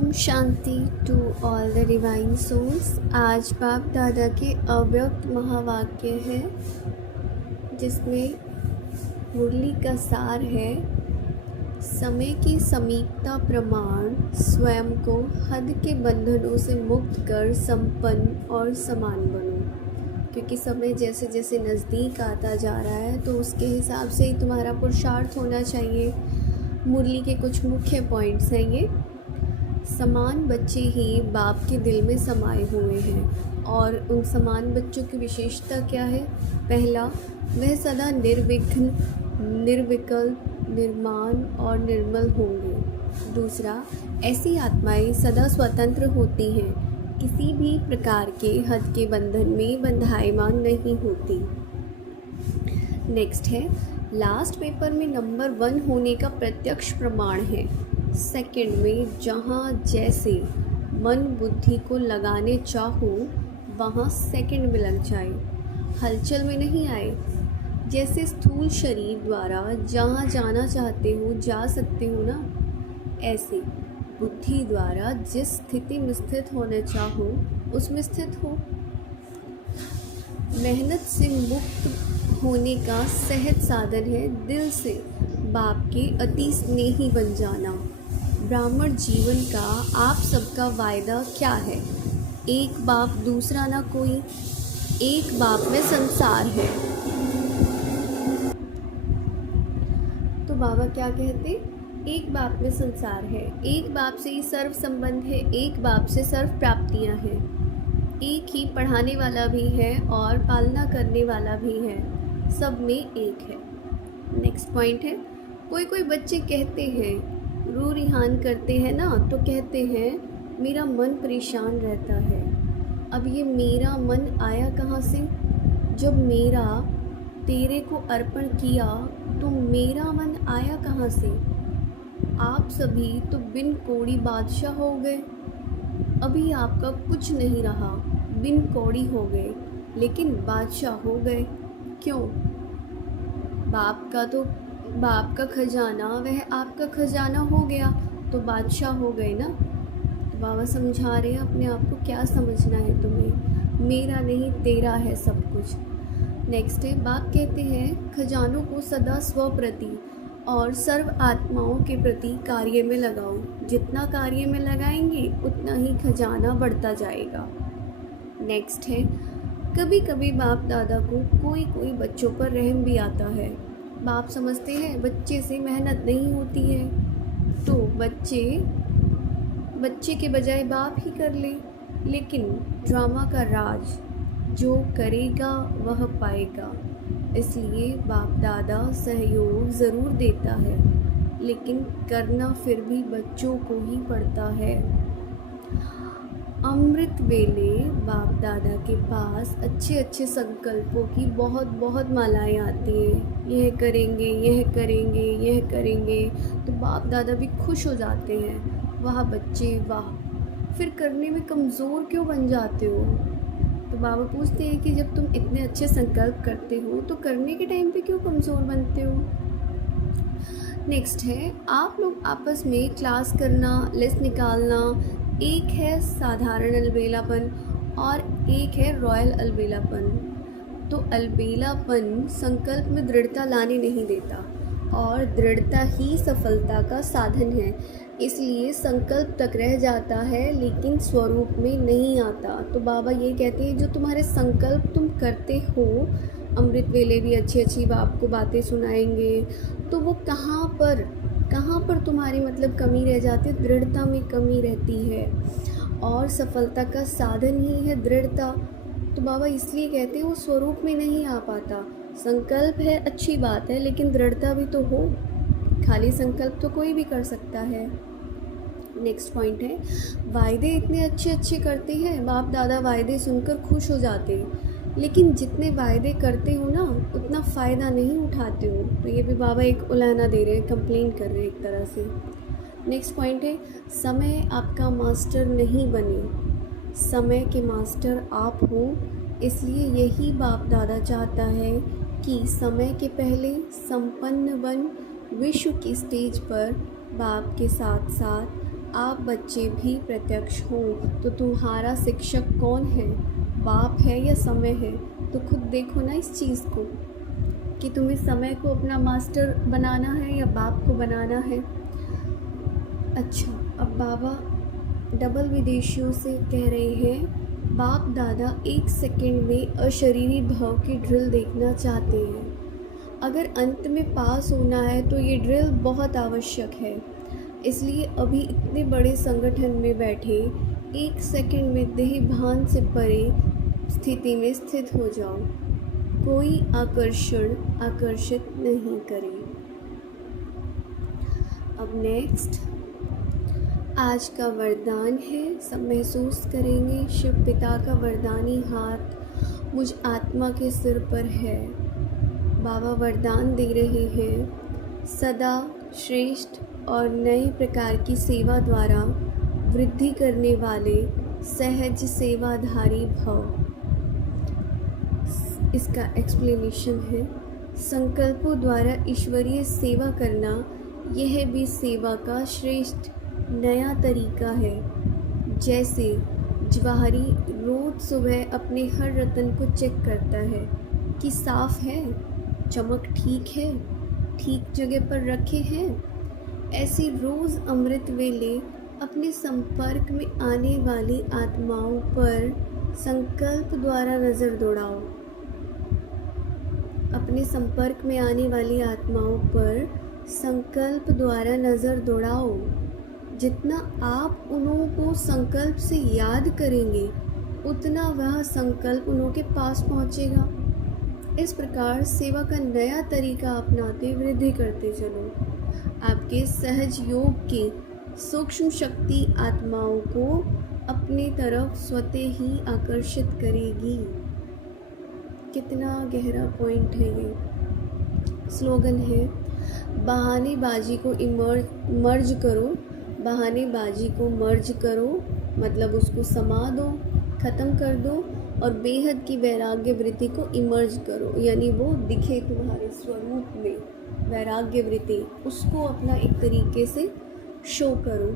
ओम शांति to all the divine souls. आज बाप दादा के अव्यक्त महावाक्य है जिसमें मुरली का सार है, समय की समीपता प्रमाण स्वयं को हद के बंधनों से मुक्त कर संपन्न और समान बनो। क्योंकि समय जैसे जैसे नज़दीक आता जा रहा है तो उसके हिसाब से ही तुम्हारा पुरुषार्थ होना चाहिए। मुरली के कुछ मुख्य पॉइंट्स हैं ये। समान बच्चे ही बाप के दिल में समाये हुए हैं और उन समान बच्चों की विशेषता क्या है? पहला, वह सदा निर्विघ्न, निर्विकल्प, निर्माण और निर्मल होंगे। दूसरा, ऐसी आत्माएं सदा स्वतंत्र होती हैं, किसी भी प्रकार के हद के बंधन में बंधायमान नहीं होती। नेक्स्ट है, लास्ट पेपर में नंबर 1 होने का प्रत्यक्ष प्रमाण है। सेकंड में जहाँ जैसे मन बुद्धि को लगाने चाहो वहाँ सेकंड में लग जाए, हलचल में नहीं आए। जैसे स्थूल शरीर द्वारा जहाँ जाना चाहते हो जा सकते हो ना, ऐसे बुद्धि द्वारा जिस स्थिति में स्थित होना चाहो उसमें स्थित हो। मेहनत से मुक्त होने का सहज साधन है दिल से बाप के अति स्नेही बन जाना। ब्राह्मण जीवन का आप सबका वायदा क्या है? एक बाप दूसरा ना कोई, एक बाप में संसार है। तो बाबा क्या कहते? एक बाप में संसार है, एक बाप से ही सर्व संबंध है, एक बाप से सर्व प्राप्तियां हैं। एक ही पढ़ाने वाला भी है और पालना करने वाला भी है, सब में एक है। नेक्स्ट पॉइंट है, कोई कोई बच्चे कहते हैं, रू रिहान करते हैं ना, तो कहते हैं मेरा मन परेशान रहता है। अब ये मेरा मन आया कहाँ से? जब मेरा तेरे को अर्पण किया तो मेरा मन आया कहाँ से? आप सभी तो बिन कौड़ी बादशाह हो गए। अभी आपका कुछ नहीं रहा, बिन कौड़ी हो गए लेकिन बादशाह हो गए। क्यों? बाप का खजाना वह आपका खजाना हो गया तो बादशाह हो गए ना। तो बाबा समझा रहे हैं अपने आप को, क्या समझना है तुम्हें? मेरा नहीं तेरा है सब कुछ। नेक्स्ट है, बाप कहते हैं खजानों को सदा स्व प्रति और सर्व आत्माओं के प्रति कार्य में लगाओ। जितना कार्य में लगाएंगे उतना ही खजाना बढ़ता जाएगा। नेक्स्ट है, कभी कभी बाप दादा को कोई बच्चों पर रहम भी आता है। बाप समझते हैं बच्चे से मेहनत नहीं होती है तो बच्चे के बजाय बाप ही कर ले। लेकिन ड्रामा का राज जो करेगा वह पाएगा, इसलिए बाप दादा सहयोग ज़रूर देता है लेकिन करना फिर भी बच्चों को ही पड़ता है। अमृत वेले बाप दादा के पास अच्छे अच्छे संकल्पों की बहुत मालाएं आती हैं। यह करेंगे, यह करेंगे, यह करेंगे, तो बाप दादा भी खुश हो जाते हैं। वाह बच्चे वाह, फिर करने में कमज़ोर क्यों बन जाते हो? तो बाबा पूछते हैं कि जब तुम इतने अच्छे संकल्प करते हो तो करने के टाइम पे क्यों कमज़ोर बनते हो? नेक्स्ट है, आप लोग आपस में क्लास करना, लिस्ट निकालना, एक है साधारण अलबेलापन और एक है रॉयल अलबेलापन। तो अलबेलापन संकल्प में दृढ़ता लाने नहीं देता और दृढ़ता ही सफलता का साधन है, इसलिए संकल्प तक रह जाता है लेकिन स्वरूप में नहीं आता। तो बाबा ये कहते हैं जो तुम्हारे संकल्प तुम करते हो, अमृत वेले भी अच्छी अच्छी आपको बातें सुनाएंगे, तो वो कहाँ पर तुम्हारी मतलब कमी रह जाती है? दृढ़ता में कमी रहती है और सफलता का साधन ही है दृढ़ता। तो बाबा इसलिए कहते हैं वो स्वरूप में नहीं आ पाता। संकल्प है अच्छी बात है लेकिन दृढ़ता भी तो हो, खाली संकल्प तो कोई भी कर सकता है। नेक्स्ट पॉइंट है, वायदे इतने अच्छे करते हैं, बाप दादा वायदे सुनकर खुश हो जाते हैं लेकिन जितने वायदे करते हो ना उतना फ़ायदा नहीं उठाते हो। तो ये भी बाबा एक उलाहना दे रहे हैं, कंप्लेन कर रहे हैं एक तरह से। नेक्स्ट पॉइंट है, समय आपका मास्टर नहीं बने, समय के मास्टर आप हो। इसलिए यही बाप दादा चाहता है कि समय के पहले संपन्न बन विश्व की स्टेज पर बाप के साथ साथ आप बच्चे भी प्रत्यक्ष हों तो तुम्हारा शिक्षक कौन है, बाप है या समय है? तो खुद देखो ना इस चीज़ को कि तुम्हें समय को अपना मास्टर बनाना है या बाप को बनाना है। अच्छा, अब बाबा डबल विदेशियों से कह रहे हैं, बाप दादा 1 सेकंड में अशरीरी भाव की ड्रिल देखना चाहते हैं। अगर अंत में पास होना है तो ये ड्रिल बहुत आवश्यक है। इसलिए अभी इतने बड़े संगठन में बैठे 1 सेकंड में देह भान से परे स्थिति में स्थित हो जाओ। कोई आकर्षित नहीं करे। अब नेक्स्ट, आज का वरदान है, सब महसूस करेंगे। शिव पिता का वरदानी हाथ मुझ आत्मा के सिर पर है। बाबा वरदान दे रहे हैं, सदा श्रेष्ठ और नए प्रकार की सेवा द्वारा वृद्धि करने वाले सहज सेवाधारी भव। इसका एक्सप्लेनेशन है, संकल्पों द्वारा ईश्वरीय सेवा करना यह भी सेवा का श्रेष्ठ नया तरीका है। जैसे जवाहरी रोज सुबह अपने हर रत्न को चेक करता है कि साफ है, चमक ठीक है, ठीक जगह पर रखे हैं। ऐसे रोज़ अमृत वेले अपने संपर्क में आने वाली आत्माओं पर संकल्प द्वारा नज़र दौड़ाओ। अपने संपर्क में आने वाली आत्माओं पर संकल्प द्वारा नज़र दौड़ाओ। जितना आप उन्हों को संकल्प से याद करेंगे उतना वह संकल्प उन्हों के पास पहुँचेगा। इस प्रकार सेवा का नया तरीका अपनाते वृद्धि करते चलो। आपके सहज योग की सूक्ष्म शक्ति आत्माओं को अपनी तरफ स्वतः ही आकर्षित करेगी। कितना गहरा पॉइंट है ये। स्लोगन है, बहानेबाजी को मर्ज करो। बहानेबाजी को मर्ज करो मतलब उसको समा दो, ख़त्म कर दो, और बेहद की वैराग्य वृत्ति को इमर्ज करो, यानी वो दिखे तुम्हारे स्वरूप में। वैराग्य वृत्ति उसको अपना एक तरीके से शो करो।